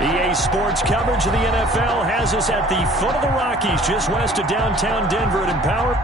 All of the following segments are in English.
EA Sports coverage of the NFL has us at the foot of the Rockies, just west of downtown Denver at Empower.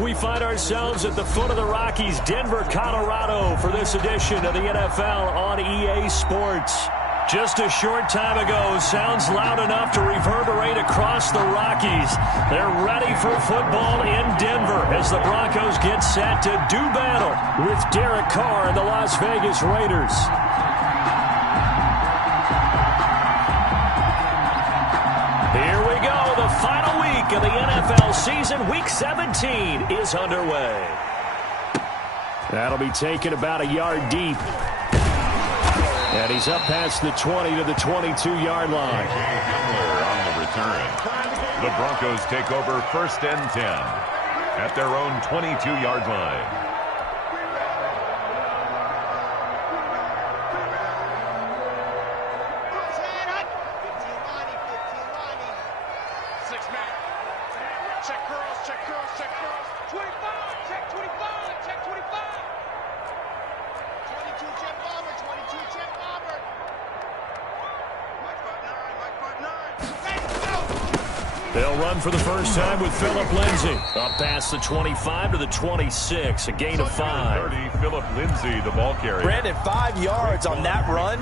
We find ourselves at the foot of the Rockies, Denver, Colorado, for this edition of the NFL on EA Sports. Just a short time ago, sounds loud enough to reverberate across the Rockies. They're ready for football in Denver as the Broncos get set to do battle with Derek Carr and the Las Vegas Raiders. Here we go. The final week of the NFL season, Week 17, is underway. That'll be taken about a yard deep. And he's up past the 20 to the 22-yard line. On the return. The Broncos take over 1st and 10 at their own 22-yard line. They'll run for the first time with Phillip Lindsay. Up past the 25 to the 26, a gain of 5. 30, Phillip Lindsay, the ball carrier. Brandon, 5 yards on that run.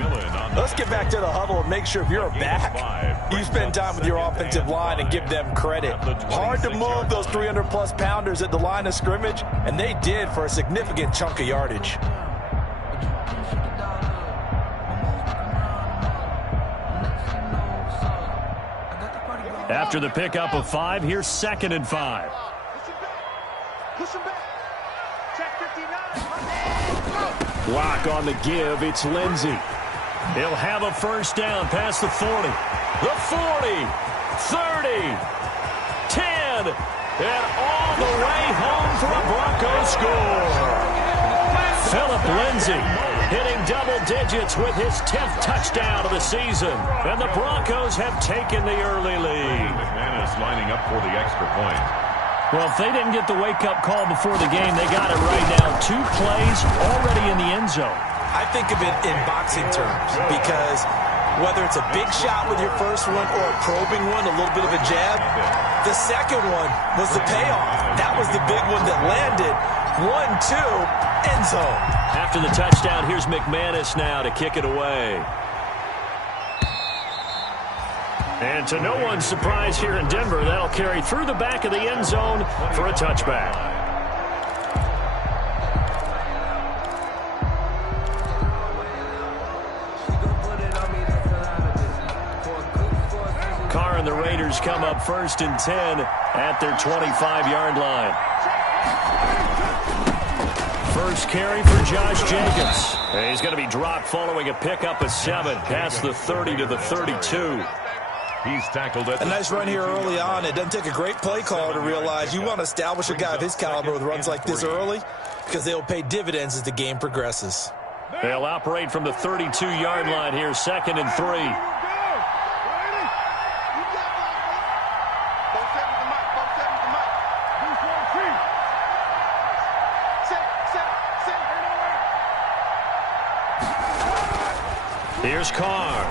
Let's get back to the huddle and make sure if you're a back, you spend time with your offensive line and give them credit. Hard to move those 300-plus pounders at the line of scrimmage, and they did for a significant chunk of yardage. After the pickup of 5, here's 2nd and 5. Block on the give. It's Lindsay. He'll have a first down past the 40. The 40. 30. 10. And all the way home for a Broncos score. Phillip Lindsay hitting double digits with his 10th touchdown of the season. And the Broncos have taken the early lead. McManus lining up for the extra point. Well, if they didn't get the wake-up call before the game, they got it right now. 2 plays already in the end zone. I think of it in boxing terms because whether it's a big shot with your first one or a probing one, a little bit of a jab, the second one was the payoff. That was the big one that landed. 1-2, end zone. After the touchdown, here's McManus now to kick it away. And to no one's surprise here in Denver, that'll carry through the back of the end zone for a touchback. Carr and the Raiders come up 1st and 10 at their 25-yard line. First carry for Josh Jacobs. And he's going to be dropped following a pickup of 7 past the 30 to the 32. He's tackled at a nice run here early on. It doesn't take a great play caller to realize you want to establish a guy of his caliber with runs like this early because they'll pay dividends as the game progresses. They'll operate from the 32-yard line here, 2nd and 3. Here's Carr.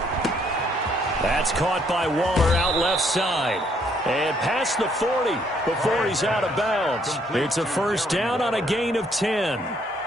That's caught by Waller out left side. And past the 40 before he's out of bounds. It's a first down on a gain of 10.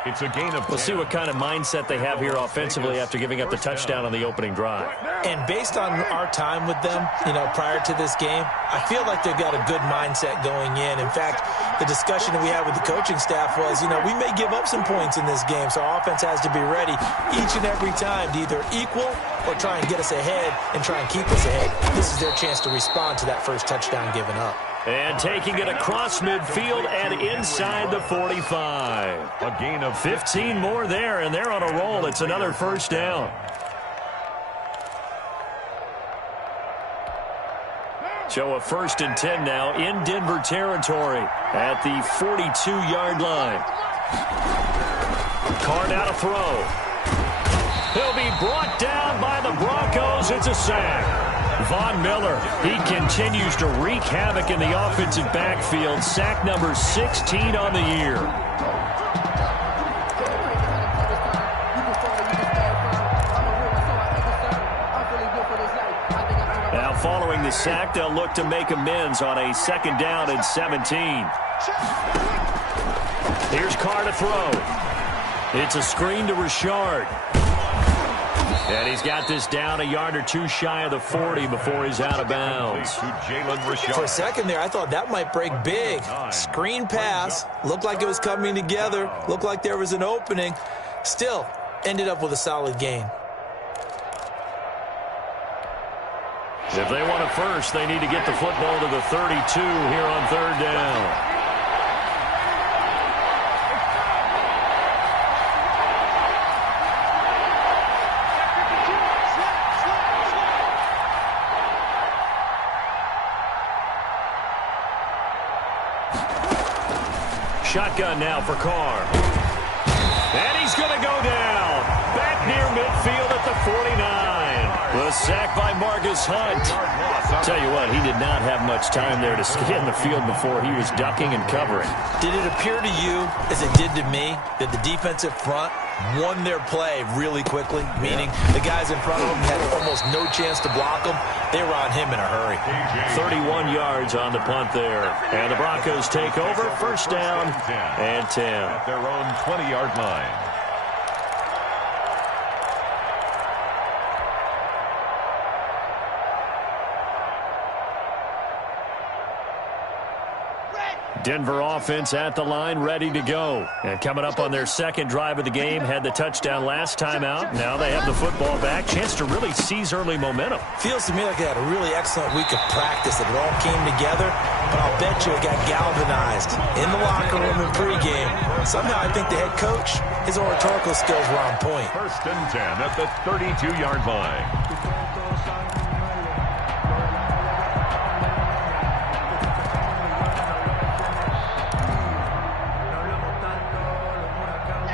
It's a gain of 10. We'll see what kind of mindset they have here offensively after giving up the touchdown on the opening drive. And based on our time with them, prior to this game, I feel like they've got a good mindset going in. In fact, the discussion that we had with the coaching staff was, we may give up some points in this game, so our offense has to be ready each and every time to either equal or try and get us ahead and try and keep us ahead. This is their chance to respond to that first touchdown given up. And taking it across midfield and inside the 45. A gain of 15 more there, and they're on a roll. It's another first down. So a 1st and 10 now in Denver territory at the 42-yard line. Carr now to throw. He'll be brought down by the Broncos. It's a sack. Von Miller, he continues to wreak havoc in the offensive backfield. Sack number 16 on the year. Now following the sack, they'll look to make amends on a 2nd down and 17. Here's Carr to throw. It's a screen to Richard. And he's got this down a yard or 2 shy of the 40 before he's out of bounds. For a second there, I thought that might break big. Screen pass. Looked like it was coming together. Looked like there was an opening. Still, ended up with a solid gain. If they want a first, they need to get the football to the 32 here on 3rd down. Shotgun now for Carr. And he's going to go down. Back near midfield at the 49. The sack by Marcus Hunt. Tell you what, he did not have much time there to scan the field before he was ducking and covering. Did it appear to you, as it did to me, that the defensive front won their play really quickly? Meaning the guys in front of them had almost no chance to block them. They were on him in a hurry. 31 yards on the punt there. And the Broncos take over. First down and 10. At their own 20-yard line. Denver offense at the line, ready to go. And coming up on their 2nd drive of the game, had the touchdown last time out. Now they have the football back. Chance to really seize early momentum. Feels to me like they had a really excellent week of practice, that it all came together. But I'll bet you it got galvanized in the locker room and pregame. Somehow I think the head coach, his oratorical skills were on point. 1st and 10 at the 32-yard line.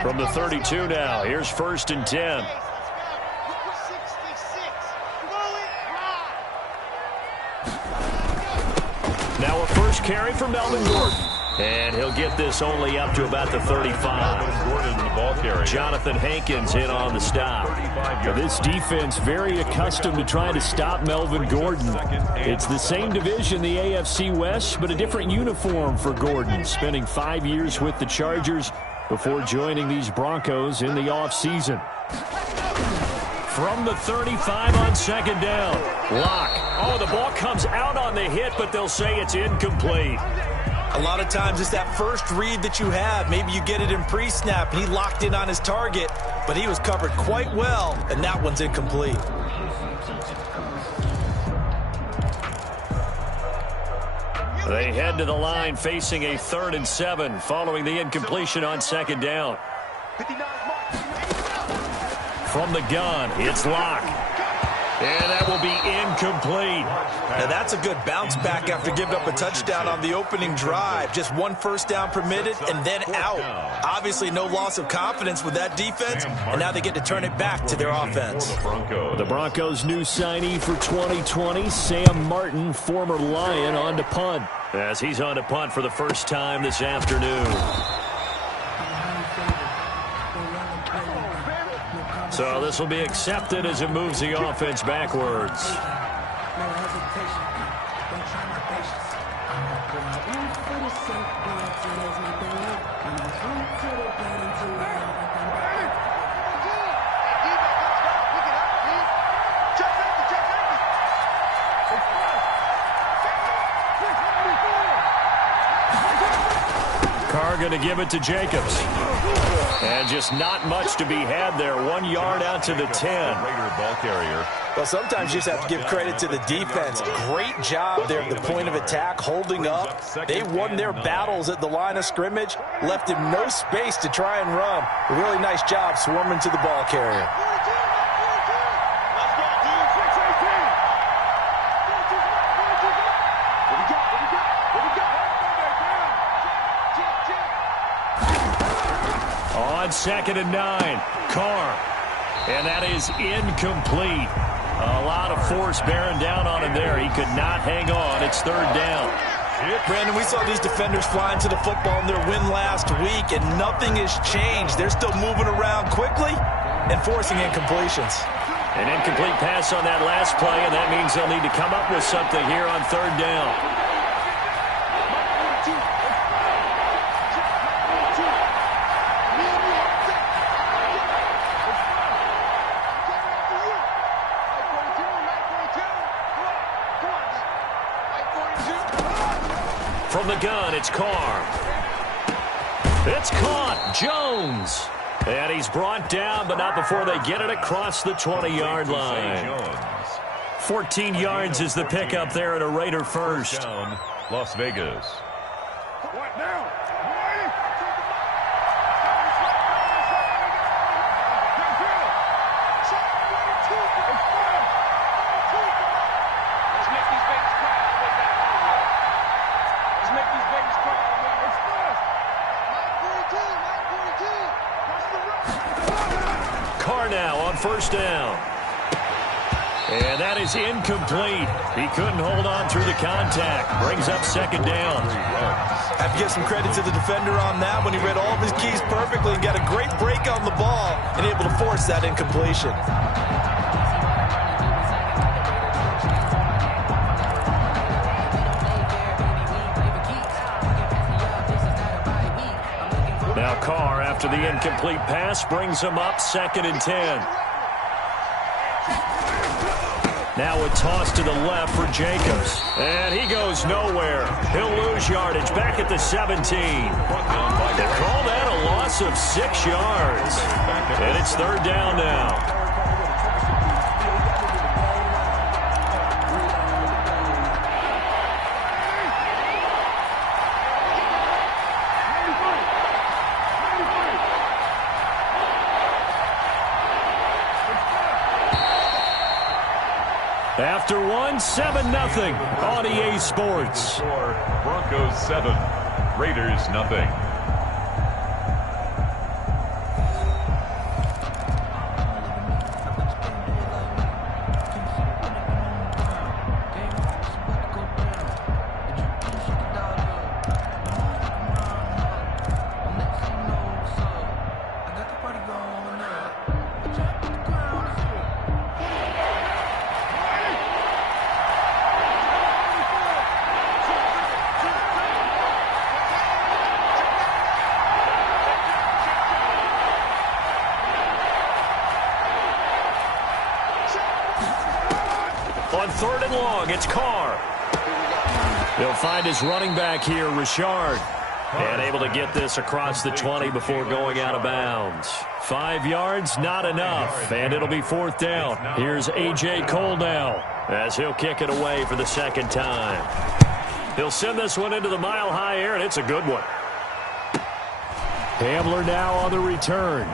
From the 32 now, here's 1st and 10. Now a first carry for Melvin Gordon. And he'll get this only up to about the 35. Gordon, the ball carrier. Jonathan Hankins in on the stop. Now, this defense very accustomed to trying to stop Melvin Gordon. It's the same division, the AFC West, but a different uniform for Gordon, spending 5 years with the Chargers before joining these Broncos in the offseason. From the 35 on second down. Lock. Oh, the ball comes out on the hit, but they'll say it's incomplete. A lot of times it's that first read that you have. Maybe you get it in pre-snap. He locked in on his target, but he was covered quite well, and that one's incomplete. They head to the line facing a 3rd and 7 following the incompletion on second down. From the gun, it's Lock. And that will be incomplete. Now that's a good bounce back after giving up a touchdown on the opening drive. Just 1 first down permitted and then out. Obviously no loss of confidence with that defense, and now they get to turn it back to their offense. The Broncos' new signee for 2020, Sam Martin, former Lion, on to punt. As he's on to punt for the first time this afternoon. So this will be accepted as it moves the offense backwards. Carr going to give it to Jacobs. And just not much to be had there. 1 yard out to the 10. Raider ball carrier. Well, sometimes you just have to give credit to the defense. Great job there at the point of attack, holding up. They won their battles at the line of scrimmage, left him no space to try and run. A really nice job swarming to the ball carrier. On 2nd and 9, Carr. And that is incomplete. A lot of force bearing down on him there. He could not hang on. It's 3rd down. Brandon, we saw these defenders flying to the football in their win last week, and nothing has changed. They're still moving around quickly and forcing incompletions. An incomplete pass on that last play, and that means they'll need to come up with something here on 3rd down. From the gun, it's Carr. It's caught. Jones. And he's brought down, but not before they get it across the 20-yard line. 14 yards is the pickup there at a Raider first. Down, Las Vegas. Carr now on 1st down. And that is incomplete. He couldn't hold on through the contact. Brings up 2nd down. I have to give some credit to the defender on that when he read all of his keys perfectly and got a great break on the ball and able to force that incompletion. Now Carr, after the incomplete pass, brings him up 2nd and 10. Now a toss to the left for Jacobs. And he goes nowhere. He'll lose yardage back at the 17. They call that a loss of 6 yards. And it's 3rd down now. After one, 7-0 on EA Sports. Broncos 7, Raiders 0. On 3rd and long, it's Carr. He'll find his running back here, Richard. And able to get this across the 20 before going out of bounds. 5 yards, not enough. And it'll be 4th down. Here's A.J. Cole now as he'll kick it away for the 2nd time. He'll send this one into the mile-high air, and it's a good one. Hamler now on the return.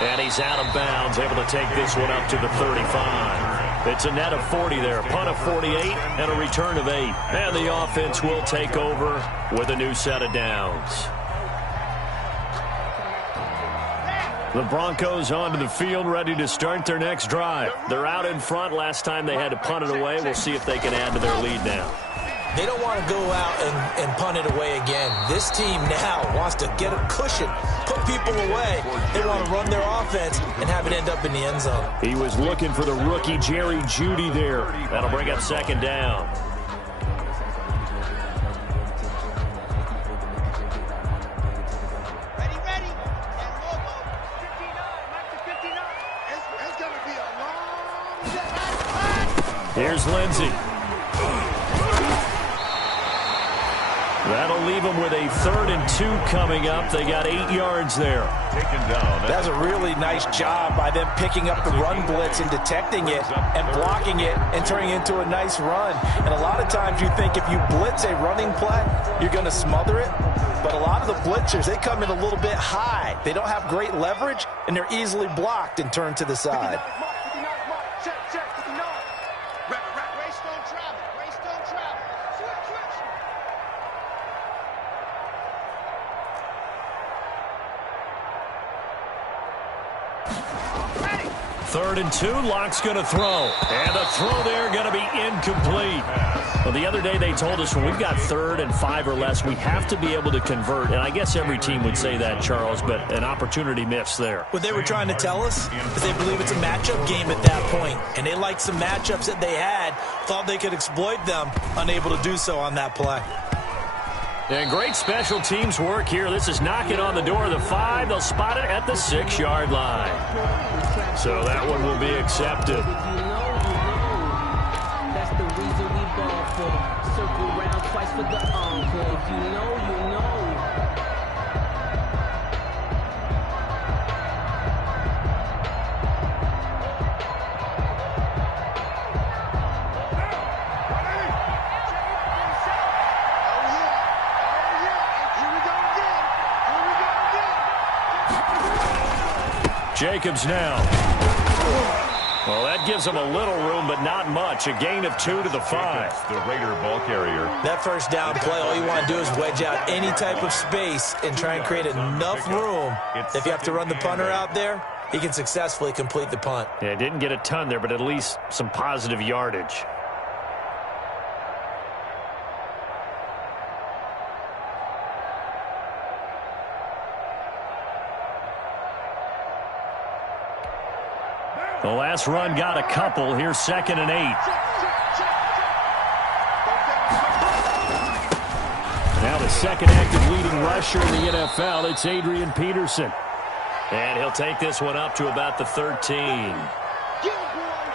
And he's out of bounds, able to take this one up to the 35. It's a net of 40 there, punt of 48, and a return of 8. And the offense will take over with a new set of downs. The Broncos onto the field, ready to start their next drive. They're out in front. Last time they had to punt it away. We'll see if they can add to their lead now. They don't want to go out and punt it away again. This team now wants to get a cushion, put people away. They want to run their offense and have it end up in the end zone. He was looking for the rookie Jerry Jeudy there. That'll bring up 2nd down. Ready. And Lobo, 59, Mike to 59. It's going to be a long day. Here's Lindsey. That'll leave them with a 3rd and 2 coming up. They got 8 yards there. Taken down. That's a really nice job by them picking up the run blitz and detecting it and blocking it and turning it into a nice run. And a lot of times you think if you blitz a running play, you're going to smother it. But a lot of the blitzers, they come in a little bit high. They don't have great leverage, and they're easily blocked and turned to the side. Check, 59. Race don't travel. Switch. 3rd and 2, Locke's going to throw. And the throw there going to be incomplete. Well, the other day they told us when we've got 3rd and 5 or less, we have to be able to convert. And I guess every team would say that, Charles, but an opportunity missed there. What they were trying to tell us is they believe it's a matchup game at that point. And they liked some matchups that they had, thought they could exploit them, unable to do so on that play. And great special teams work here. This is knocking on the door of the 5. They'll spot it at the 6-yard line. So that one will be accepted. That's the reason we ball for. Circle round twice for the encore. If you know, you know. Jacobs now. Well, that gives them a little room, but not much. A gain of 2 to the 5. The Raider ball carrier. That first down play, all you want to do is wedge out any type of space and try and create enough room. If you have to run the punter out there, he can successfully complete the punt. Yeah, didn't get a ton there, but at least some positive yardage. The last run got a couple. Here's 2nd and 8. Now the second active leading rusher in the NFL. It's Adrian Peterson. And he'll take this one up to about the 13.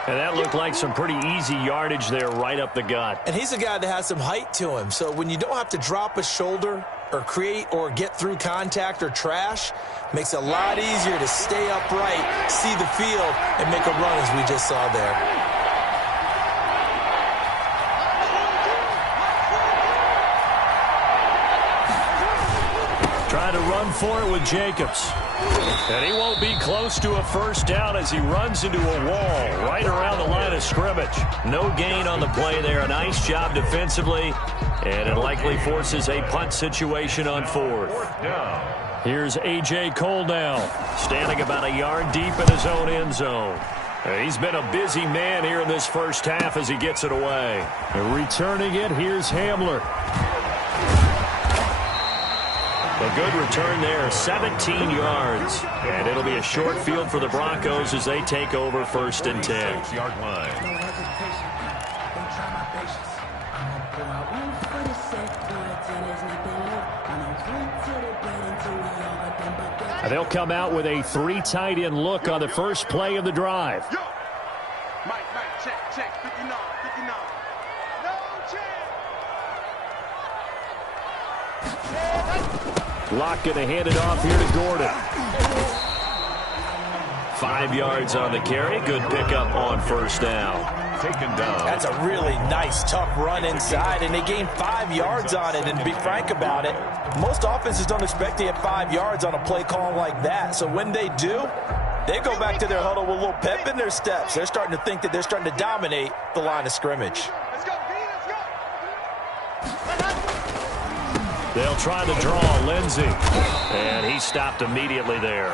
And that looked like some pretty easy yardage there right up the gut. And he's a guy that has some height to him. So when you don't have to drop a shoulder or create or get through contact or trash, makes it a lot easier to stay upright, see the field, and make a run as we just saw there. Trying to run for it with Jacobs. And he won't be close to a first down as he runs into a wall right around the line of scrimmage. No gain on the play there. A nice job defensively. And it likely forces a punt situation on 4th. Here's A.J. Cole now, standing about a yard deep in his own end zone. He's been a busy man here in this first half as he gets it away. Returning it, here's Hamler. A good return there, 17 yards. And it'll be a short field for the Broncos as they take over 1st and 10. 6-yard line. They'll come out with a 3 tight end look on the first play of the drive. Mike, check, 59. No chance. Locke going to hand it off here to Gordon. 5 yards on the carry. Good pickup on first down. Taken down. That's a really nice, tough run inside, and they gained 5 yards on it. And to be frank about it, most offenses don't expect to get 5 yards on a play call like that. So when they do, they go back to their huddle with a little pep in their steps. They're starting to think that they're starting to dominate the line of scrimmage. Let's go, B, let's go. They'll try to draw Lindsey, and he stopped immediately there.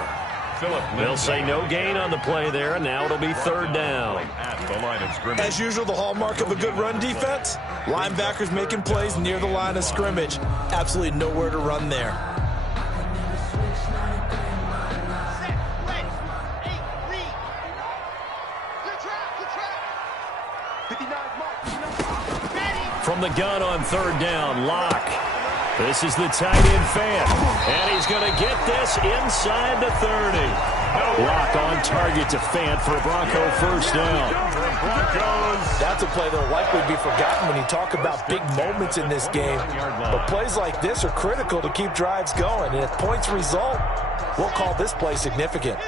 They'll say no gain on the play there, and now it'll be third down. At the line of scrimmage. As usual, the hallmark of a good run defense, linebackers making plays near the line of scrimmage. Absolutely nowhere to run there. From the gun on third down, Locke. This is the tight end Fant, and he's going to get this inside the 30. Locke on target to Fant for a Bronco first down. That's a play that will likely be forgotten when you talk about big moments in this game. But plays like this are critical to keep drives going, and if points result, we'll call this play significant.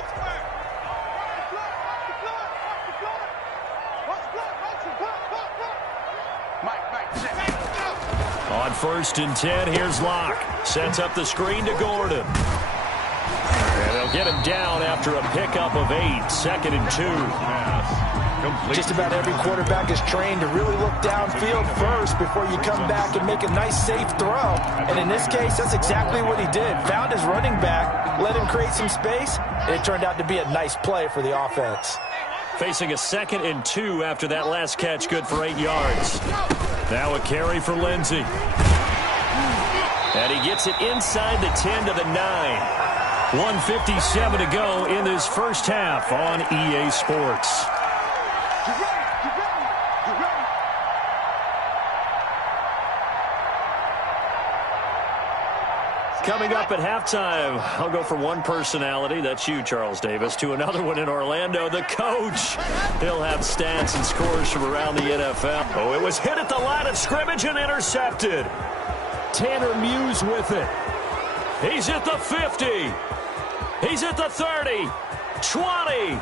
On first and 10, here's Locke. Sets up the screen to Gordon. And they'll get him down after a pickup of 8, 2nd and 2. Just about every quarterback is trained to really look downfield first before you come back and make a nice, safe throw. And in this case, that's exactly what he did. Found his running back, let him create some space, and it turned out to be a nice play for the offense. Facing a 2nd and 2 after that last catch, good for 8 yards. Now a carry for Lindsey. And he gets it inside the 10 to the 9. 1:57 to go in this first half on EA Sports. Coming up at halftime, I'll go from one personality, that's you, Charles Davis, to another one in Orlando, the coach. He'll have stats and scores from around the NFL. Oh, it was hit at the line of scrimmage and intercepted. Tanner Muse with it. He's at the 50. He's at the 30, 20.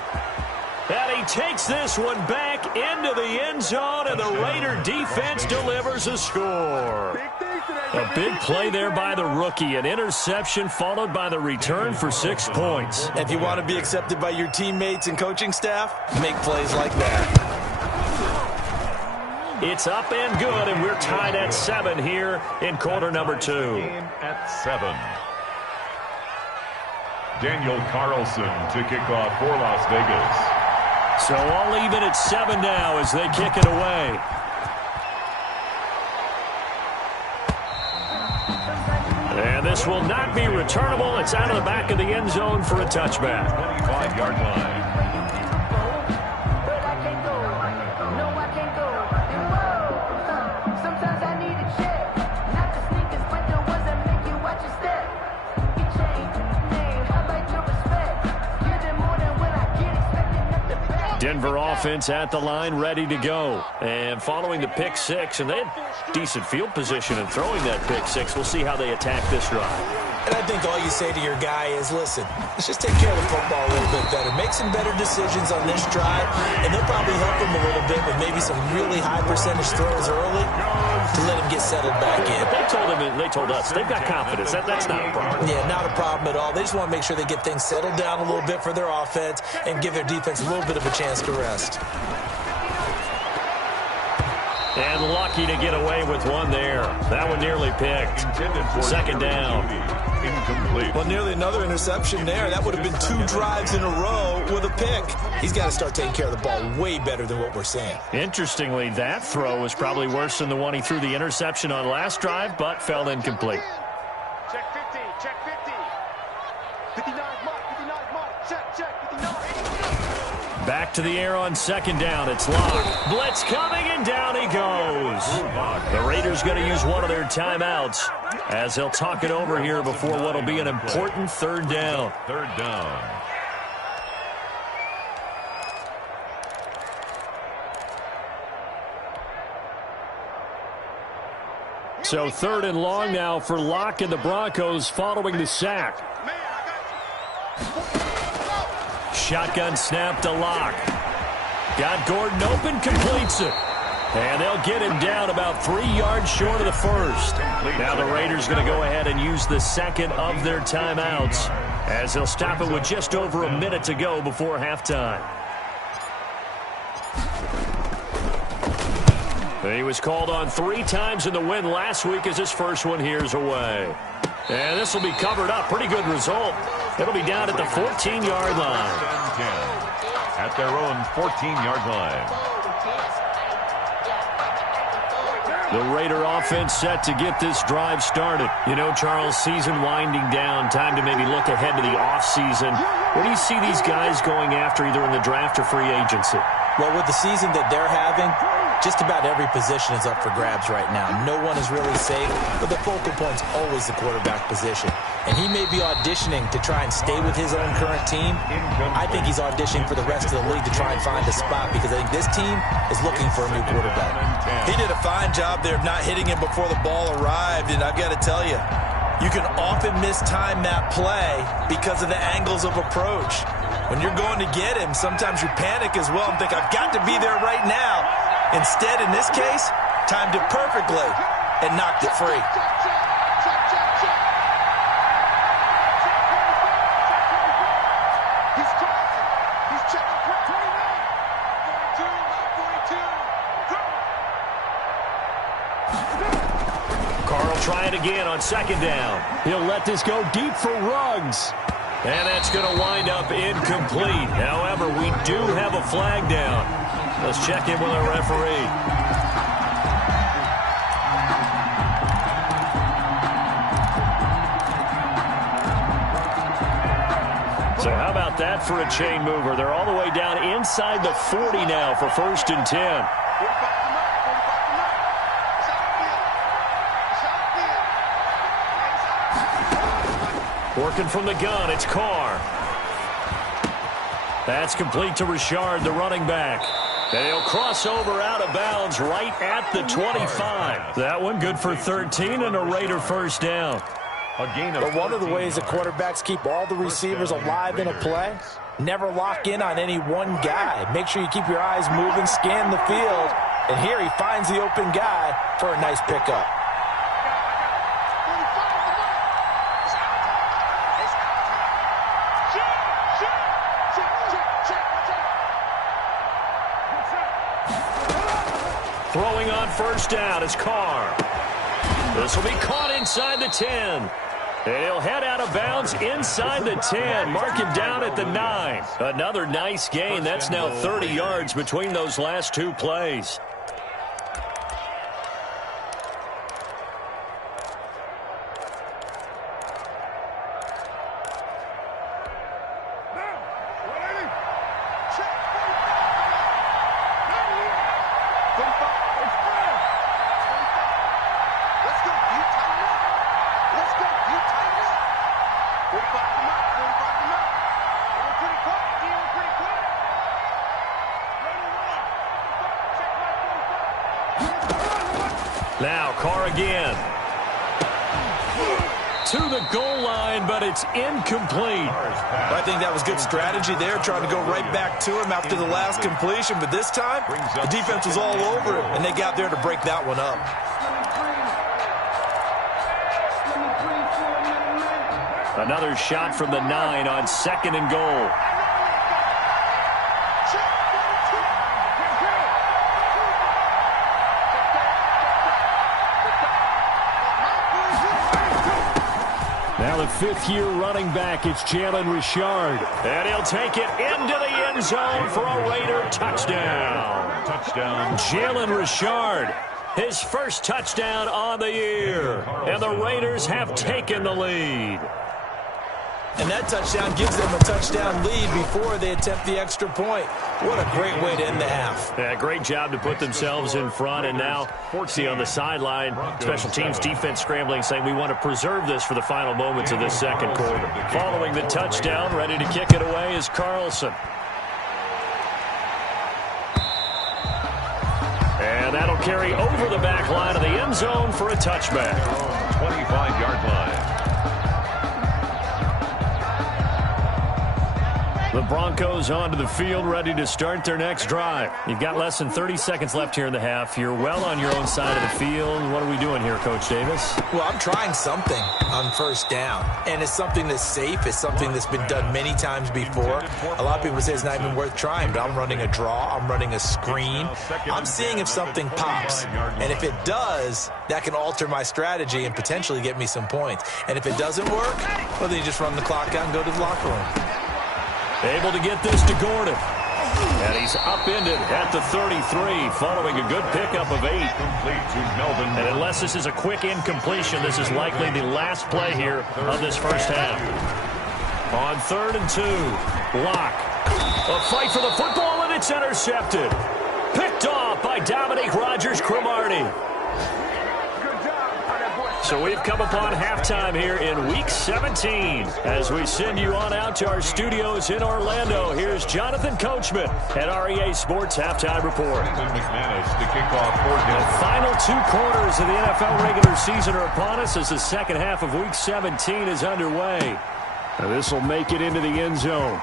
And he takes this one back into the end zone, and the Raider defense delivers a score. A big play there by the rookie. An interception followed by the return for 6 points. If you want to be accepted by your teammates and coaching staff, make plays like that. It's up and good, and we're tied at 7 here in quarter number 2. At 7. Daniel Carlson to kick off for Las Vegas. So all even at 7 now as they kick it away. And this will not be returnable. It's out of the back of the end zone for a touchback. 25-yard line. Denver offense at the line, ready to go. And following the pick 6, and they had decent field position in throwing that pick 6. We'll see how they attack this drive. And I think all you say to your guy is, listen, let's just take care of the football a little bit better. Make some better decisions on this drive, and they'll probably help him a little bit with maybe some really high percentage throws early to let him get settled back in. They told us they've got confidence. That's not a problem. Yeah, not a problem at all. They just want to make sure they get things settled down a little bit for their offense and give their defense a little bit of a chance to rest. And lucky to get away with one there. That one nearly picked. 2nd down. Incomplete. Well, nearly another interception there. That would have been 2 drives in a row with a pick. He's got to start taking care of the ball way better than what we're seeing. Interestingly, that throw was probably worse than the one he threw the interception on last drive, but fell incomplete. Check 50, check 50. 59 mark, check, 59. Back to the air on 2nd down. It's Locke. Blitz coming, and down he goes. The Raiders going to use one of their timeouts as they'll talk it over here before what will be an important 3rd down. 3rd down. So 3rd and long now for Locke and the Broncos following the sack. Shotgun snap to Locke. Got Gordon open, completes it. And they'll get him down about 3 yards short of the first. Now the Raiders going to go ahead and use the second of their timeouts as they'll stop it with just over a minute to go before halftime. He was called on 3 times in the win last week as his first one here's away. And this will be covered up. Pretty good result. It'll be down at the 14-yard line. At their own 14-yard line. The Raider offense set to get this drive started. You know, Charles, season winding down. Time to maybe look ahead to the offseason. What do you see these guys going after either in the draft or free agency? Well, with the season that they're having, just about every position is up for grabs right now. No one is really safe, but the focal point's always the quarterback position. And he may be auditioning to try and stay with his own current team. I think he's auditioning for the rest of the league to try and find a spot because I think this team is looking for a new quarterback. He did a fine job there of not hitting him before the ball arrived, and I've got to tell you, you can often mistime that play because of the angles of approach. When you're going to get him, sometimes you panic as well and think, I've got to be there right now. Instead, in this case, timed it perfectly and knocked it free. Carl try it again on 2nd down. He'll let this go deep for Ruggs. And that's going to wind up incomplete. However, we do have a flag down. Let's check in with our referee. So how about that for a chain mover? They're all the way down inside the 40 now for 1st and 10. Working from the gun, it's Carr. That's complete to Richard, the running back. And he'll cross over out of bounds right at the 25. That one good for 13 and a Raider 1st down. But one of the ways the quarterbacks keep all the receivers alive in a play, never lock in on any one guy. Make sure you keep your eyes moving, scan the field. And here he finds the open guy for a nice pickup. Throwing on 1st down is Carr. This will be caught inside the 10. And he'll head out of bounds inside the 10. Mark him down at the 9. Another nice gain. That's now 30 yards between those last 2 plays. Now Carr again. To the goal line, but it's incomplete. I think that was good strategy there, trying to go right back to him after the last completion. But this time, the defense was all over it, and they got there to break that one up. Another shot from the 9 on 2nd and goal. Now the 5th-year running back, it's Jalen Richard. And he'll take it into the end zone for a Raider touchdown. Jalen Richard, his first touchdown on the year. And the Raiders have taken the lead. And that touchdown gives them a touchdown lead before they attempt the extra point. What a great way to end the half. Yeah, great job to put themselves in front. And now, see on the sideline, special teams defense scrambling, saying we want to preserve this for the final moments of this 2nd quarter. Following the touchdown, ready to kick it away is Carlson. And that'll carry over the back line of the end zone for a touchback. 25-yard line. The Broncos onto the field, ready to start their next drive. You've got less than 30 seconds left here in the half. You're well on your own side of the field. What are we doing here, Coach Davis? Well, I'm trying something on first down, and it's something that's safe. It's something that's been done many times before. A lot of people say it's not even worth trying, but I'm running a draw. I'm running a screen. I'm seeing if something pops, and if it does, that can alter my strategy and potentially get me some points. And if it doesn't work, well, then you just run the clock out and go to the locker room. Able to get this to Gordon. And he's upended at the 33 following a good pickup of 8. Complete to Melvin. And unless this is a quick incompletion, this is likely the last play here of this first half. On 3rd and 2, Locke. A fight for the football, and it's intercepted. Picked off by Dominique Rodgers-Cromartie. So we've come upon halftime here in Week 17. As we send you on out to our studios in Orlando, here's Jonathan Coachman at REA Sports Halftime Report. McManus to kick off for him. The final 2 quarters of the NFL regular season are upon us as the second half of Week 17 is underway. This will make it into the end zone.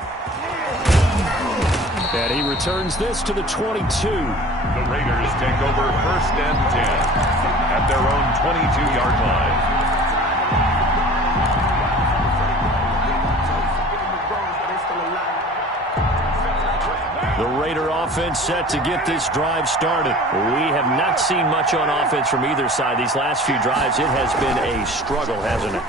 And he returns this to the 22. The Raiders take over 1st and 10 at their own 22-yard line. The Raider offense set to get this drive started. We have not seen much on offense from either side. These last few drives, it has been a struggle, hasn't it?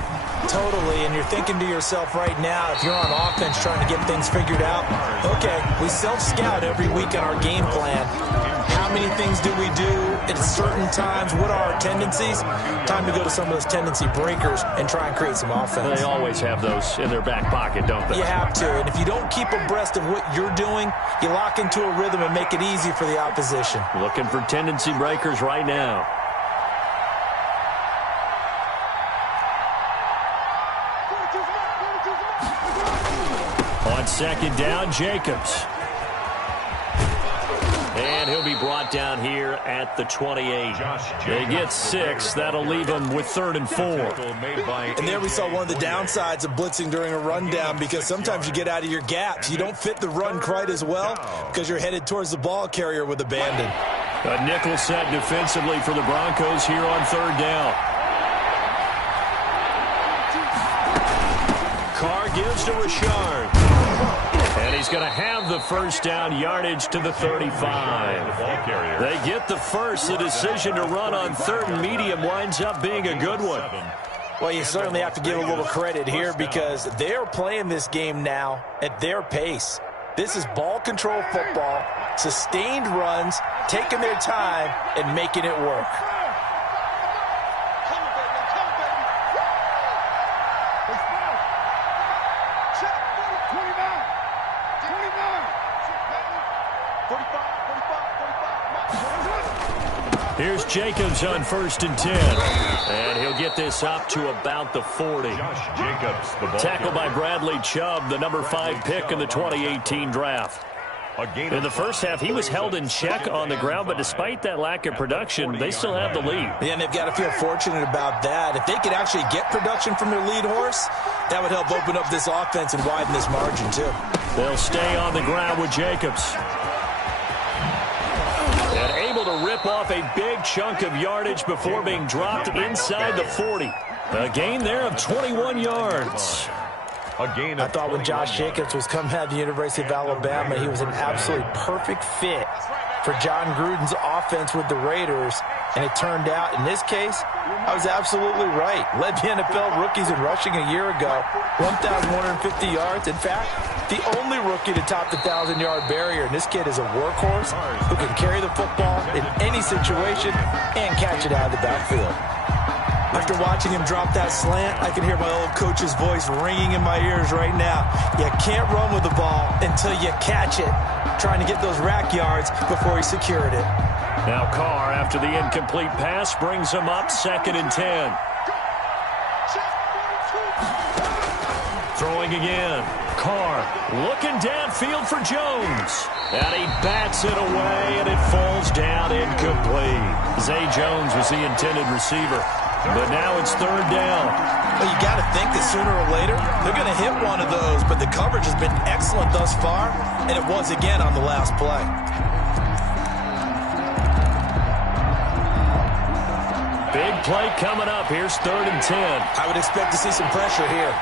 Totally, and you're thinking to yourself right now, if you're on offense trying to get things figured out, okay, we self-scout every week on our game plan. How many things do we do at certain times? What are our tendencies? Time to go to some of those tendency breakers and try and create some offense. They always have those in their back pocket, don't they? You have to, and if you don't keep abreast of what you're doing, you lock into a rhythm and make it easy for the opposition. Looking for tendency breakers right now. On 2nd down, Jacobs. And he'll be brought down here at the 28. They get 6. That'll leave them with 3rd and 4. And there we saw one of the downsides of blitzing during a rundown, because sometimes you get out of your gaps. You don't fit the run quite as well because you're headed towards the ball carrier with abandon. A nickel set defensively for the Broncos here on 3rd down. Carr gives to Richard. And he's going to have the first down, yardage to the 35. They get the first. The decision to run on 3rd and medium winds up being a good one. Well, you certainly have to give a little credit here because they're playing this game now at their pace. This is ball control football, sustained runs, taking their time, and making it work. Here's Jacobs on 1st and 10. And he'll get this up to about the 40. Jacobs, the ball Tackled by Bradley Chubb, the number 5 pick in the 2018 draft. In the first half, he was held in check on the ground, but despite that lack of production, they still have the lead. Yeah, and they've got to feel fortunate about that. If they could actually get production from their lead horse, that would help open up this offense and widen this margin, too. They'll stay on the ground with Jacobs. And able to rip off a big chunk of yardage before being dropped inside the 40. A gain there of 21 yards. I thought when Josh Jacobs was coming out of the University of Alabama, he was an absolutely perfect fit for John Gruden's offense with the Raiders. And it turned out, in this case, I was absolutely right. Led the NFL rookies in rushing a year ago, 1,150 yards. In fact, the only rookie to top the 1,000-yard barrier. And this kid is a workhorse who can carry the football in any situation and catch it out of the backfield. After watching him drop that slant, I can hear my old coach's voice ringing in my ears right now. You can't run with the ball until you catch it. Trying to get those rack yards before he secured it. Now Carr, after the incomplete pass, brings him up 2nd and 10. Throwing again. Carr looking downfield for Jones. And he bats it away, and it falls down incomplete. Zay Jones was the intended receiver, but now it's third down. Well, you got to think that sooner or later they're going to hit one of those, but the coverage has been excellent thus far, and it was again on the last play. Big play coming up. Here's 3rd and 10. I would expect to see some pressure here.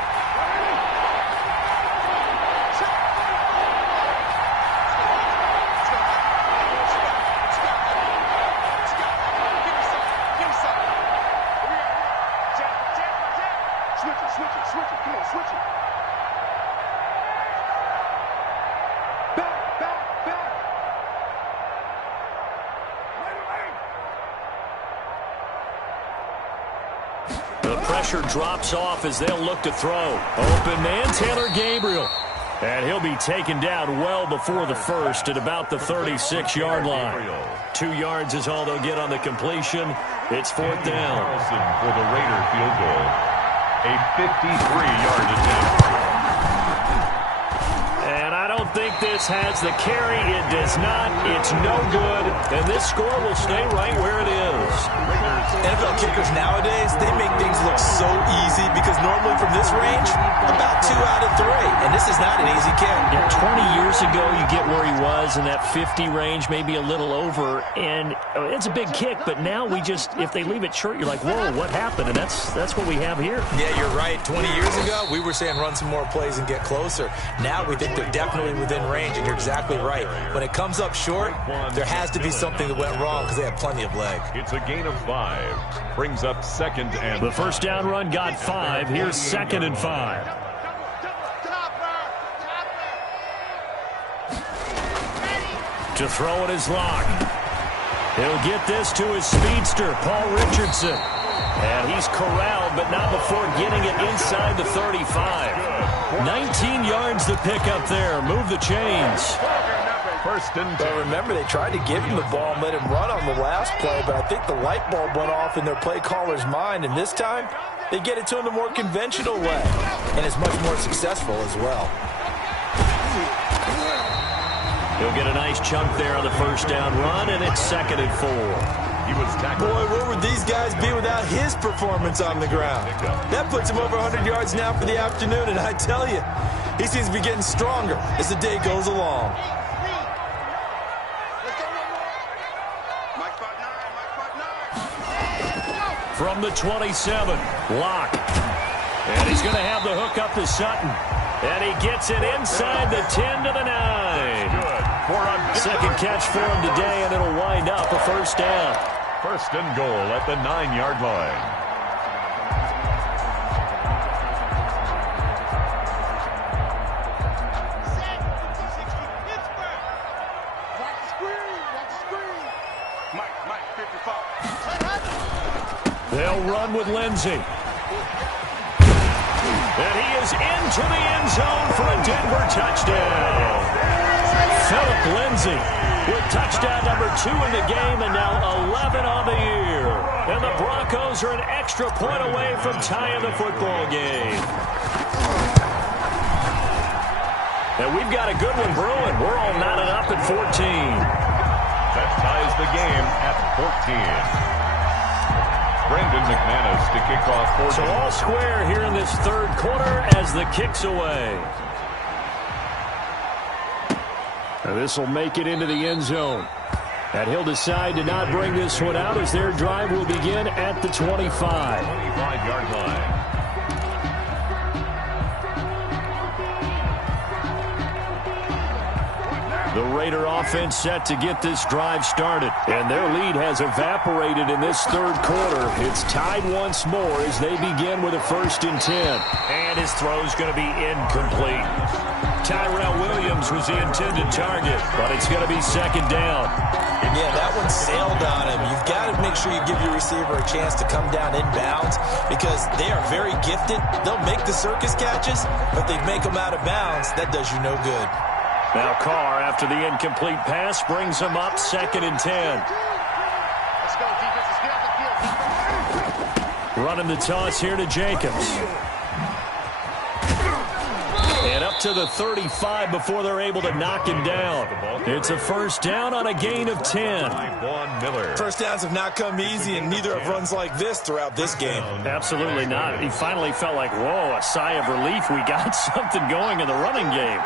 Pressure drops off as they'll look to throw. Open man, Taylor Gabriel. And he'll be taken down well before the first at about the 36-yard line. 2 yards is all they'll get on the completion. It's 4th down. For the Raider field goal. A 53-yard attempt. And I don't think this has the carry. It does not. It's no good. And this score will stay right where it is. NFL kickers nowadays, they make things look so easy because normally from this range, about 2 out of 3. And this is not an easy kick. Yeah, 20 years ago, you get where he was in that 50 range, maybe a little over. And it's a big kick, but now we just, if they leave it short, you're like, whoa, what happened? And that's what we have here. Yeah, you're right. 20 years ago, we were saying run some more plays and get closer. Now we think they're definitely within range, and you're exactly right. When it comes up short, there has to be something that went wrong because they have plenty of leg. It's a gain of 5. Brings up 2nd and the first down run got 5. Here's 2nd and 5. To throw it is Locke. He'll get this to his speedster, Paul Richardson. And he's corralled, but not before getting it inside the 35. 19 yards to pick up there. Move the chains. 1st and 10. But remember, they tried to give him the ball and let him run on the last play, but I think the light bulb went off in their play caller's mind, and this time they get it to him the more conventional way, and it's much more successful as well. He'll get a nice chunk there on the first down run, and it's 2nd and 4. He was tackled. Boy, where would these guys be without his performance on the ground? That puts him over 100 yards now for the afternoon, and I tell you, he seems to be getting stronger as the day goes along. From the 27, Locke. And he's going to have the hook up to Sutton. And he gets it inside the 10 to the 9. Second catch for him today, and it'll wind up a first down. 1st and goal at the 9-yard line. They'll run with Lindsey. And he is into the end zone for a Denver touchdown. Philip Lindsey with touchdown number 2 in the game and now 11 on the year. And the Broncos are an extra point away from tying the football game. And we've got a good one brewing. We're all knotted up at 14. That ties the game at 14. Brandon McManus to kick off 14. So all square here in this 3rd quarter as the kick's away. Now this will make it into the end zone. And he'll decide to not bring this one out as their drive will begin at the 25. 25-yard line. The Raider offense set to get this drive started. And their lead has evaporated in this 3rd quarter. It's tied once more as they begin with a 1st and 10. And his throw's going to be incomplete. Tyrell Williams was the intended target, but it's going to be 2nd down. Yeah, that one sailed on him. You've got to make sure you give your receiver a chance to come down inbounds because they are very gifted. They'll make the circus catches, but they make them out of bounds. That does you no good. Now Carr, after the incomplete pass, brings him up 2nd and 10. Let's go, defense. Let's get out the field. Running the toss here to Jacobs. And up to the 35 before they're able to knock him down. It's a first down on a gain of 10. First downs have not come easy, and neither have runs like this throughout this game. Absolutely not. He finally felt like, whoa, a sigh of relief. We got something going in the running game.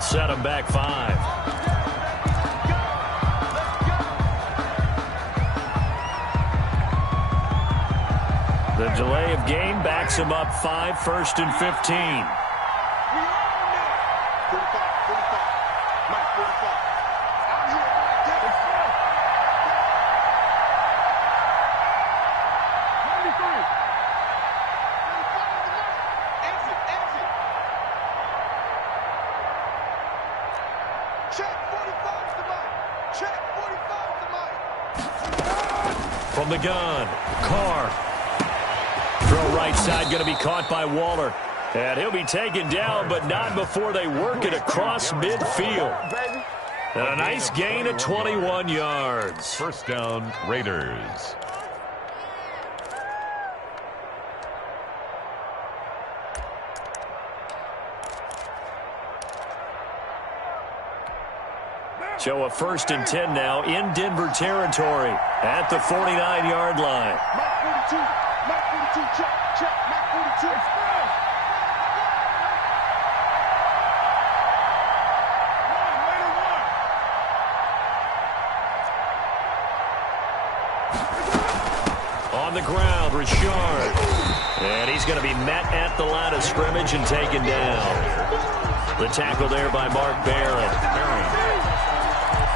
Set him back 5. The delay of game backs him up 5, 1st and 15. From the gun, Carr. Throw right side, going to be caught by Waller. And he'll be taken down, but not before they work it across midfield. And a nice gain of 21 yards. First down, Raiders. So a 1st and 10 now in Denver territory at the 49-yard line. Mike 42, check, Mike 42. On the ground, Richard. And he's going to be met at the line of scrimmage and taken down. The tackle there by Mark Barron.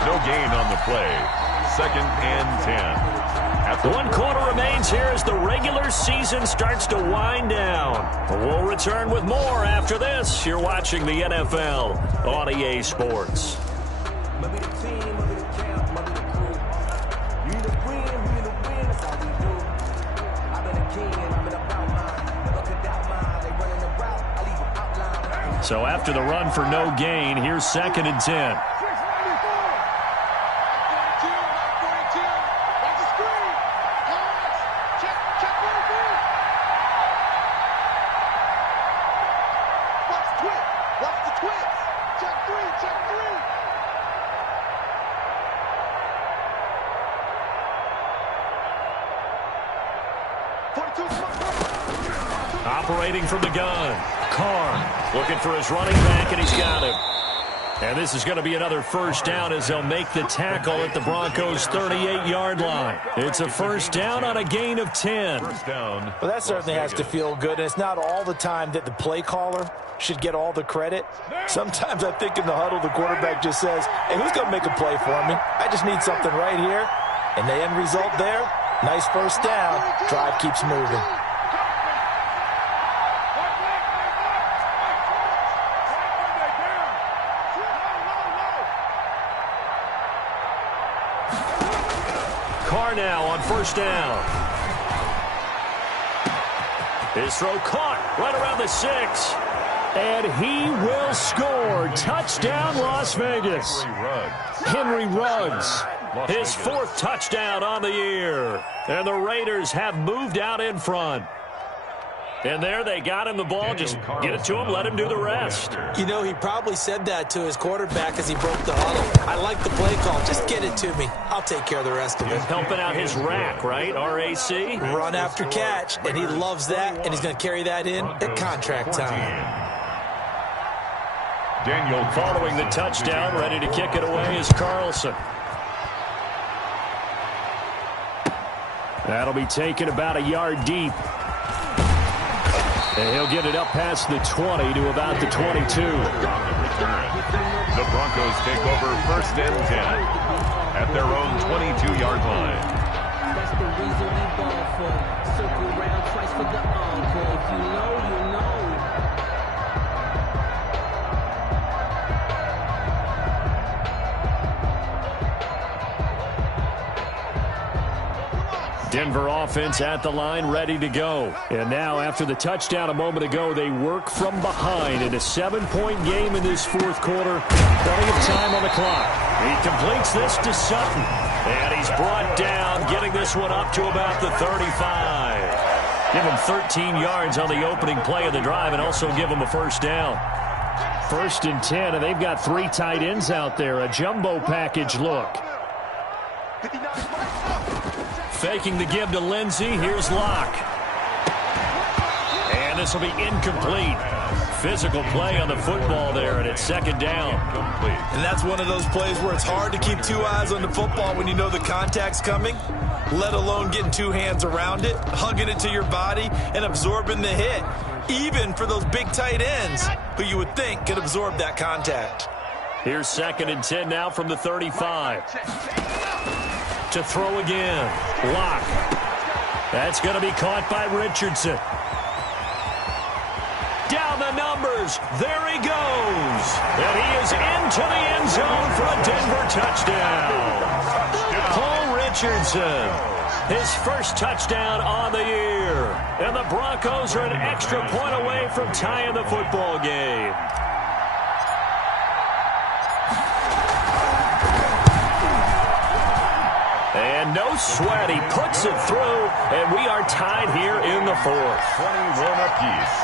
No gain on the play. 2nd and 10. At the 1 quarter remains here as the regular season starts to wind down. We'll return with more after this. You're watching the NFL on EA Sports. So after the run for no gain, here's 2nd and 10. Operating from the gun, Carr looking for his running back, and he's got him. And this is going to be another first down as they'll make the tackle at the Broncos' 38-yard line. It's a first down on a gain of 10. First down. Well, that certainly has to feel good, and it's not all the time that the play caller should get all the credit. Sometimes I think in the huddle, the quarterback just says, hey, who's going to make a play for me? I just need something right here. And the end result there, nice first down. Drive keeps moving. Carr now on first down. His throw caught right around the 6. And he will score. Touchdown, Las Vegas. Henry Ruggs. His 4th touchdown on the year. And the Raiders have moved out in front. And there they got him the ball. Just get it to him, let him do the rest. You know, he probably said that to his quarterback as he broke the huddle. I like the play call. Just get it to me. I'll take care of the rest of it. Helping out his rack, right? RAC? Run after catch, and he loves that, and he's going to carry that in at contract time. Daniel following the touchdown, ready to kick it away is Carlson. That'll be taken about a yard deep. And he'll get it up past the 20 to about the 22. On the return, the Broncos take over 1st and 10 at their own 22-yard line. That's the reason we ball for. Circle round twice for the encore. If you know, you know. Denver offense at the line, ready to go. And now, after the touchdown a moment ago, they work from behind in a 7-point game in this fourth quarter. Plenty of time on the clock. He completes this to Sutton. And he's brought down, getting this one up to about the 35. Give him 13 yards on the opening play of the drive and also give him a first down. 1st and 10, and they've got 3 tight ends out there. A jumbo package look. Faking the give to Lindsey. Here's Locke. And this will be incomplete. Physical play on the football there, and it's 2nd down. And that's one of those plays where it's hard to keep 2 eyes on the football when you know the contact's coming, let alone getting 2 hands around it, hugging it to your body, and absorbing the hit, even for those big tight ends who you would think could absorb that contact. Here's 2nd and 10 now from the 35. To throw again. Locke. That's going to be caught by Richardson. Down the numbers. There he goes. And he is into the end zone for a Denver touchdown. Paul Richardson. His first touchdown on the year. And the Broncos are an extra point away from tying the football game. And no sweat. He puts it through, and we are tied here in the 4th. 21 apiece.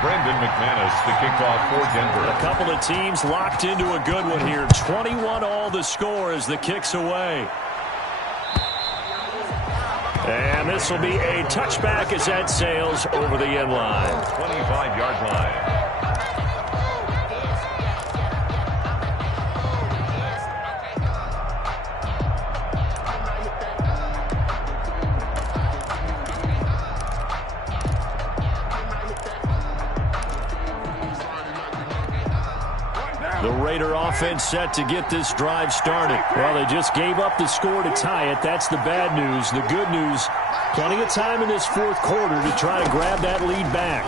Brendan McManus, the kickoff for Denver. A couple of teams locked into a good one here. 21 all the score as the kick's away. And this will be a touchback as that sails over the end line. 25-yard line. The Raider offense set to get this drive started. Well, they just gave up the score to tie it. That's the bad news. The good news, plenty of time in this fourth quarter to try to grab that lead back.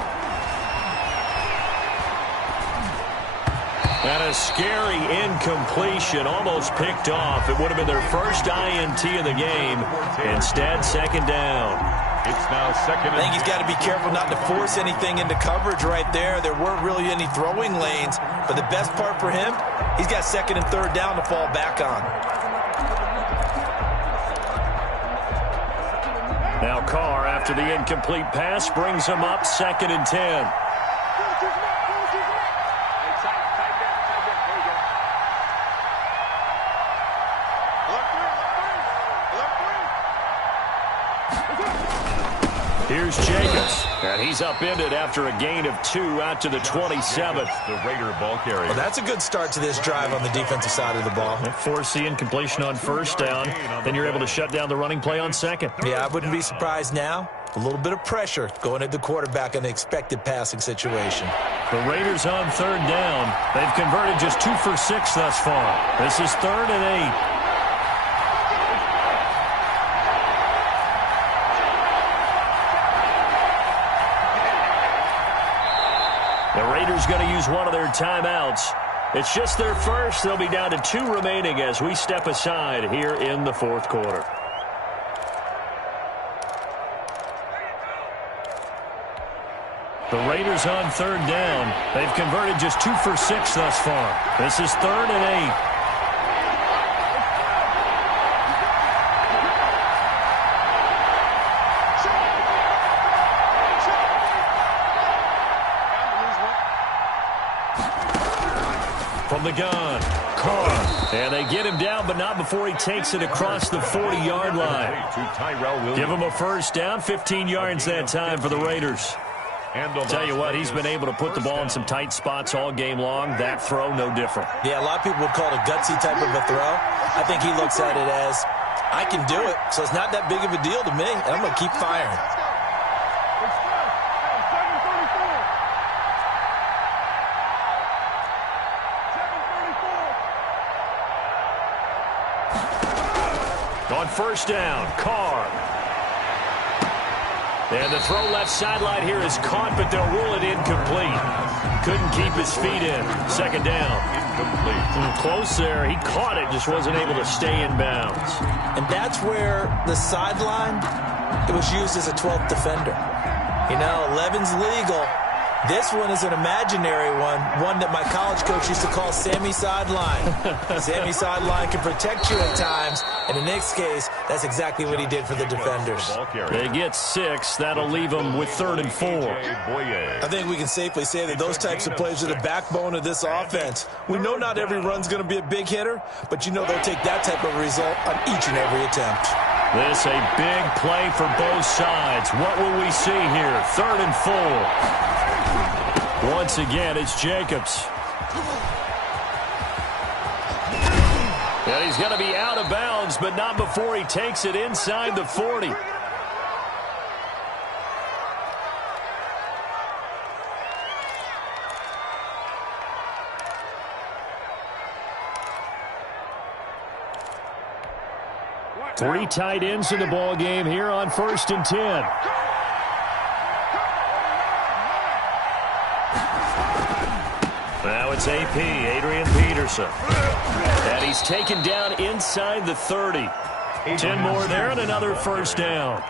And a scary incompletion, almost picked off. It would have been their first INT of the game. Instead, 2nd down. It's now 2nd and 10. I think he's got to be careful not to force anything into coverage right there. There weren't really any throwing lanes, but the best part for him, he's got 2nd and 3rd down to fall back on. Now Carr, after the incomplete pass, brings him up 2nd and 10. Here's Jacobs, and he's upended after a gain of 2 out to the 27th. The Raider ball carrier. Well, that's a good start to this drive on the defensive side of the ball. Force the incompletion on 1st down, then you're able to shut down the running play on 2nd. Yeah, I wouldn't be surprised now. A little bit of pressure going at the quarterback in an expected passing situation. The Raiders on 3rd down. They've converted just 2 for 6 thus far. This is 3rd and 8. The Raiders going to use one of their timeouts. It's just their first. They'll be down to 2 remaining as we step aside here in the fourth quarter. The Raiders on 3rd down. They've converted just 2 for 6 thus far. This is 3rd and 8. From the gun, Carr. And they get him down, but not before he takes it across the 40-yard line. Give him a first down, 15 yards that time for the Raiders. Tell you what, he's been able to put the ball in some tight spots all game long. That throw, no different. Yeah, a lot of people would call it a gutsy type of a throw. I think he looks at it as, I can do it, so it's not that big of a deal to me, and I'm going to keep firing. On 1st down, Carr. And the throw left sideline here is caught, but they'll rule it incomplete. Couldn't keep his feet in. Second down. Incomplete. Close there. He caught it, just wasn't able to stay in bounds. And that's where the sideline, it was used as a 12th defender. You know, 11's legal. This one is an imaginary one that my college coach used to call Sammy Sideline. Sammy Sideline can protect you at times, and in this case, that's exactly what he did for the defenders. They get 6. That'll leave them with 3rd and 4. I think we can safely say that those types of plays are the backbone of this offense. We know not every run's going to be a big hitter, but you know they'll take that type of result on each and every attempt. This a big play for both sides. What will we see here? 3rd and 4. Once again, it's Jacobs. And he's going to be out of bounds, but not before he takes it inside the 40. Three tight ends in the ball game here on 1st and 10. Now it's AP, Adrian Peterson. And he's taken down inside the 30. 10 more there and another first down.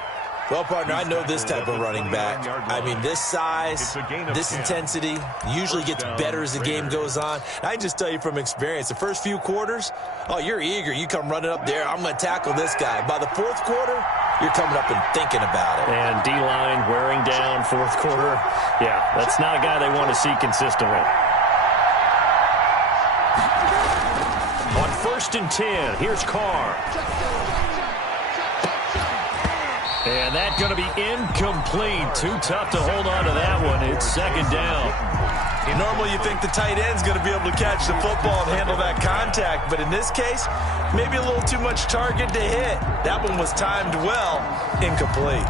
Well, partner, I know this type of running back. I mean, this size, this intensity usually gets better as the game goes on. I can just tell you from experience, the first few quarters, oh, you're eager. You come running up there, I'm going to tackle this guy. By the 4th quarter, you're coming up and thinking about it. And D-line wearing down 4th quarter. Yeah, that's not a guy they want to see consistently. On 1st and 10, here's Carr. And that's going to be incomplete. Too tough to hold on to that one. It's 2nd down. Normally you think the tight end's going to be able to catch the football and handle that contact, but in this case, maybe a little too much target to hit. That one was timed well. Incomplete.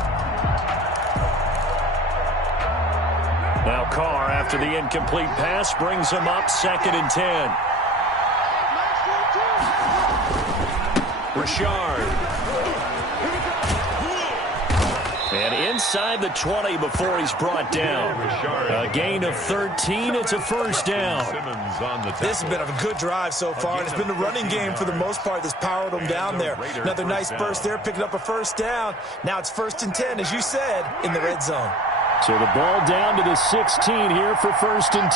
Now Carr, after the incomplete pass, brings him up 2nd and 10. Richard. And inside the 20 before he's brought down. A gain of 13. It's a first down. This has been a good drive so far, and it's been the running game for the most part that's powered them down there. Another nice burst there, picking up a first down. Now it's 1st and 10, as you said, in the red zone. So the ball down to the 16 here for 1st and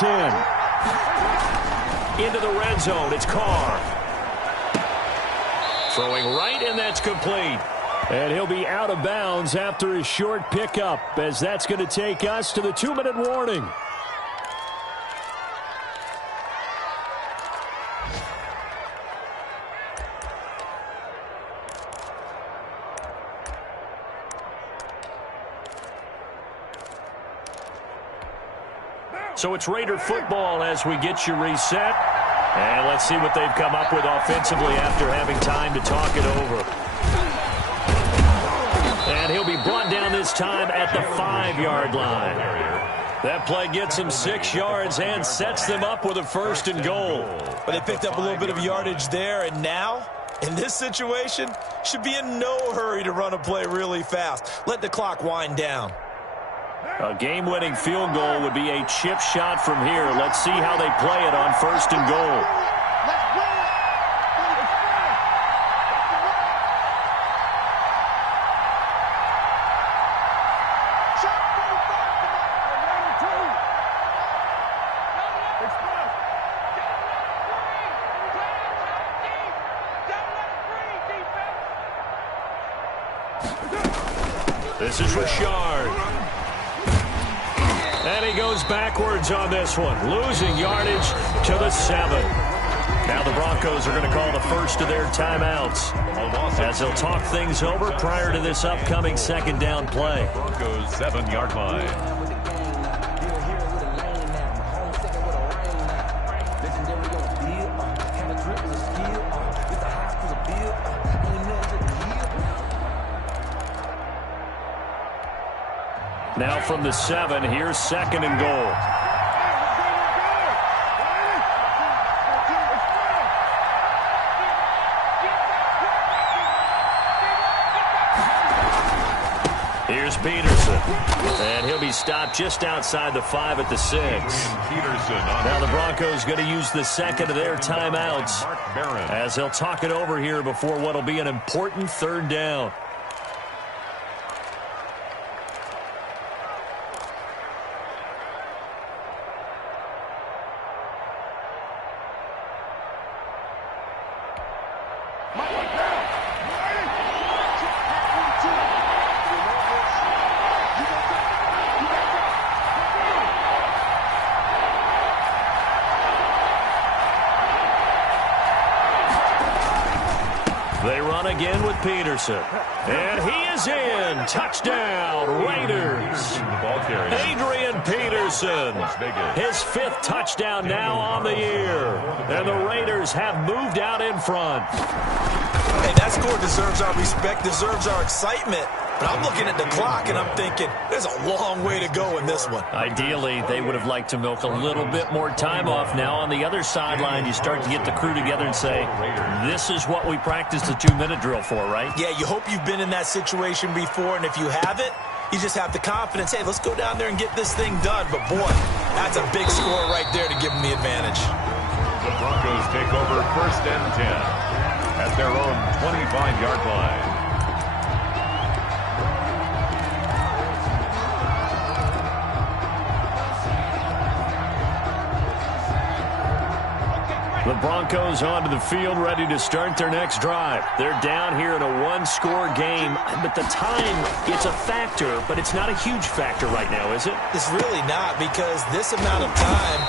10. Into the red zone. It's Carr. Throwing right, and that's complete. And he'll be out of bounds after his short pickup, as that's going to take us to the 2-minute warning. So it's Raider football as we get you reset. And let's see what they've come up with offensively after having time to talk it over. And he'll be brought down this time at the 5-yard line. That play gets him 6 yards and sets them up with a 1st and goal. But they picked up a little bit of yardage there, and now, in this situation, should be in no hurry to run a play really fast. Let the clock wind down. A game-winning field goal would be a chip shot from here. Let's see how they play it on 1st and goal. This is Richard. And he goes backwards on this one, losing yardage to the 7. Now the Broncos are going to call the first of their timeouts as they'll talk things over prior to this upcoming 2nd down play. Broncos 7-yard line. Now from the 7, here's 2nd and goal. Here's Peterson. He stopped just outside the 5 at the 6. Now the Broncos going to use the second of their timeouts as they'll talk it over here before what will be an important third down. They run again with Peterson. And he is in. Touchdown, Raiders. Adrian Peterson. His 5th touchdown now on the year. And the Raiders have moved out in front. Hey, that score deserves our respect, deserves our excitement. But I'm looking at the clock, and I'm thinking, there's a long way to go in this one. Ideally, they would have liked to milk a little bit more time off. Now, on the other sideline, you start to get the crew together and say, this is what we practiced the 2-minute drill for, right? Yeah, you hope you've been in that situation before, and if you haven't, you just have the confidence, hey, let's go down there and get this thing done. But, boy, that's a big score right there to give them the advantage. The Broncos take over 1st and 10 at their own 25-yard line. The Broncos onto the field, ready to start their next drive. They're down here in a 1-score game, but the time, it's a factor, but it's not a huge factor right now, is it? It's really not, because this amount of time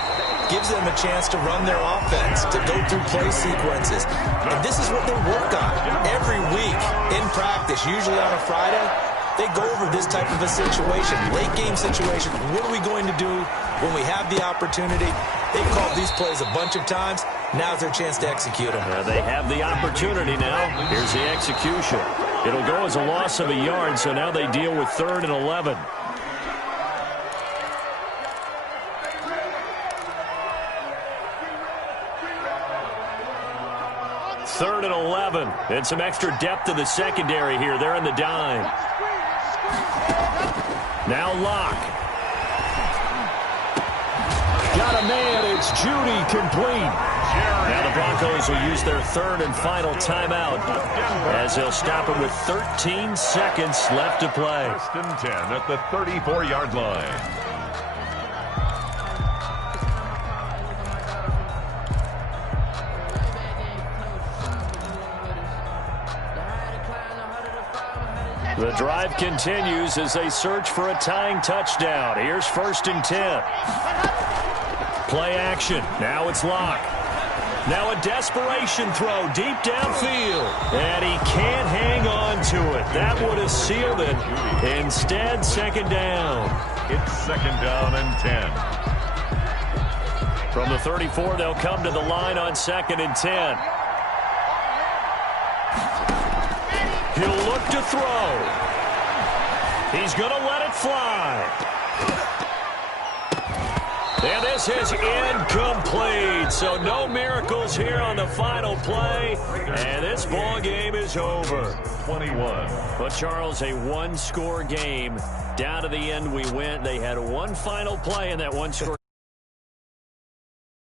gives them a chance to run their offense, to go through play sequences. And this is what they work on every week in practice, usually on a Friday. They go over this type of a situation, late-game situation. What are we going to do when we have the opportunity? They've called these plays a bunch of times. Now's their chance to execute them. Yeah, they have the opportunity now. Here's the execution. It'll go as a loss of a yard, so now they deal with 3rd and 11. Third and 11. And some extra depth to the secondary here. They're in the dime. Now Locke. Got a man. It's Judy complete. Now the Broncos will use their 3rd and final timeout as they'll stop it with 13 seconds left to play. 1st and 10 at the 34-yard line. The drive continues as they search for a tying touchdown. Here's 1st and 10. Play action. Now it's Locke. Now a desperation throw deep downfield. And he can't hang on to it. That would have sealed it. Instead, 2nd down. It's 2nd down and 10. From the 34, they'll come to the line on 2nd and 10. He'll look to throw. He's going to let it fly. And this is incomplete. So no miracles here on the final play. And this ball game is over. 21. But, Charles, a 1-score game. Down to the end we went. They had one final play in that 1-score